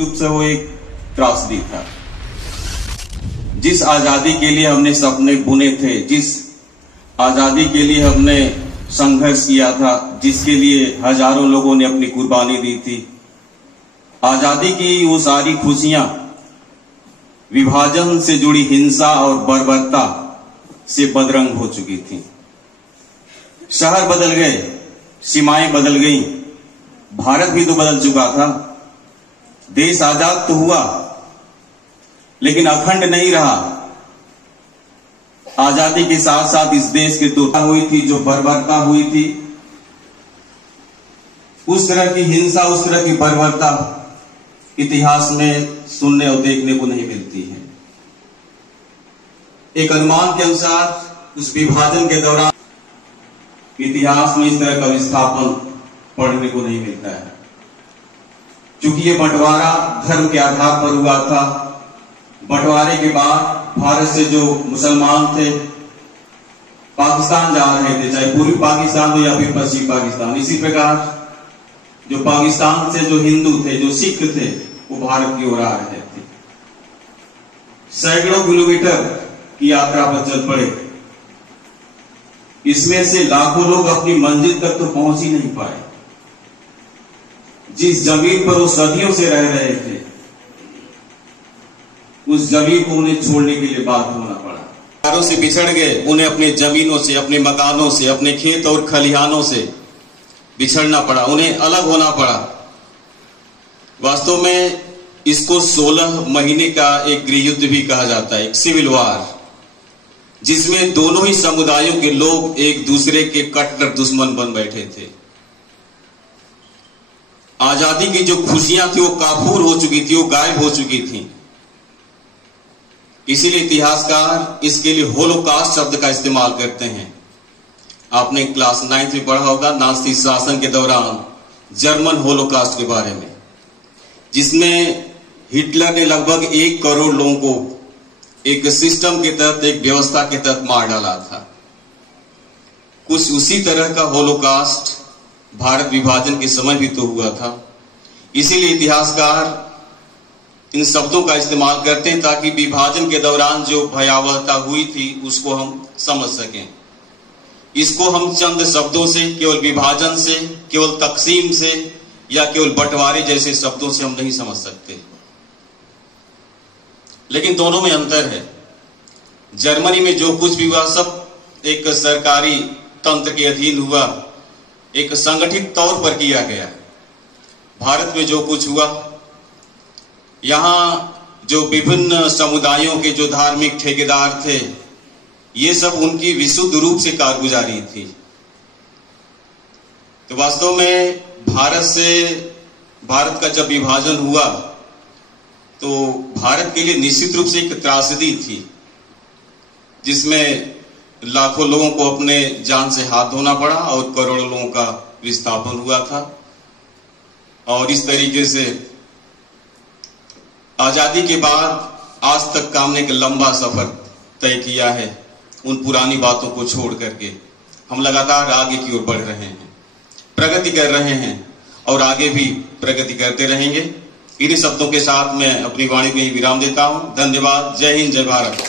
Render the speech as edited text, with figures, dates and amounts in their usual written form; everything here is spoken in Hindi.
रूप से वो एक त्रासदी था। जिस आजादी के लिए हमने सपने बुने थे, जिस आजादी के लिए हमने संघर्ष किया था, जिसके लिए हजारों लोगों ने अपनी कुर्बानी दी थी, आजादी की वो सारी खुशियां विभाजन से जुड़ी हिंसा और बर्बरता से बदरंग हो चुकी थी। शहर बदल गए, सीमाएं बदल गईं, भारत भी तो बदल चुका था। देश आजाद तो हुआ लेकिन अखंड नहीं रहा। आजादी के साथ साथ इस देश की दुर्दशा हुई थी, जो बर्बरता हुई थी, उस तरह की हिंसा, उस तरह की बर्बरता इतिहास में सुनने और देखने को नहीं मिलती है। एक अनुमान के अनुसार उस विभाजन के दौरान इतिहास में इस तरह का विस्थापन पढ़ने को नहीं मिलता है। क्योंकि ये बंटवारा धर्म के आधार पर हुआ था। बंटवारे के बाद भारत से जो मुसलमान थे पाकिस्तान जा रहे थे, चाहे पूर्वी पाकिस्तान हो या फिर पश्चिमी पाकिस्तान। इसी प्रकार जो पाकिस्तान से जो हिंदू थे, जो सिख थे, वो भारत की ओर आ रहे थे। सैकड़ों किलोमीटर की यात्रा पर चल पड़े। इसमें से लाखों लोग अपनी मंजिल तक तो पहुंच ही नहीं पाए। जिस जमीन पर वो सदियों से रह रहे थे, उस जमीन को उन्हें छोड़ने के लिए बाध्य होना पड़ा। परिवारों से बिछड़ गए, उन्हें अपने जमीनों से, अपने मकानों से, अपने खेत और खलिहानों से बिछड़ना पड़ा, उन्हें अलग होना पड़ा। वास्तव में इसको 16 महीने का एक गृह युद्ध भी कहा जाता है, एक सिविल वार, जिसमें दोनों ही समुदायों के लोग एक दूसरे के कट्टर दुश्मन बन बैठे थे। आजादी की जो खुशियां थी वो काफूर हो चुकी थी, वो गायब हो चुकी थी। इसीलिए इतिहासकार इसके लिए होलोकास्ट शब्द का इस्तेमाल करते हैं। आपने क्लास 9th में पढ़ा होगा नाज़ी शासन के दौरान जर्मन होलोकास्ट के बारे में, जिसमें हिटलर ने लगभग 1 करोड़ लोगों को एक सिस्टम के तहत, एक व्यवस्था के तहत मार डाला था। कुछ उसी तरह का होलोकास्ट भारत विभाजन के समय भी तो हुआ था। इसीलिए इतिहासकार इन शब्दों का इस्तेमाल करते हैं ताकि विभाजन के दौरान जो भयावहता हुई थी उसको हम समझ सकें। इसको हम चंद शब्दों से, केवल विभाजन से, केवल तकसीम से या केवल बंटवारे जैसे शब्दों से हम नहीं समझ सकते। लेकिन दोनों में अंतर है। जर्मनी में जो कुछ भी हुआ सब एक सरकारी तंत्र के अधीन हुआ, एक संगठित तौर पर किया गया। भारत में जो कुछ हुआ, यहां जो विभिन्न समुदायों के जो धार्मिक ठेकेदार थे, ये सब उनकी विशुद्ध रूप से कारगुजारी थी। तो वास्तव में भारत का जब विभाजन हुआ तो भारत के लिए निश्चित रूप से एक त्रासदी थी, जिसमें लाखों लोगों को अपने जान से हाथ धोना पड़ा और करोड़ों लोगों का विस्थापन हुआ था। और इस तरीके से आजादी के बाद आज तक का हमने एक लंबा सफर तय किया है। उन पुरानी बातों को छोड़ करके हम लगातार आगे की ओर बढ़ रहे हैं, प्रगति कर रहे हैं और आगे भी प्रगति करते रहेंगे। इन्हीं शब्दों के साथ मैं अपनी वाणी को ही विराम देता हूं। धन्यवाद। जय हिंद, जय भारत।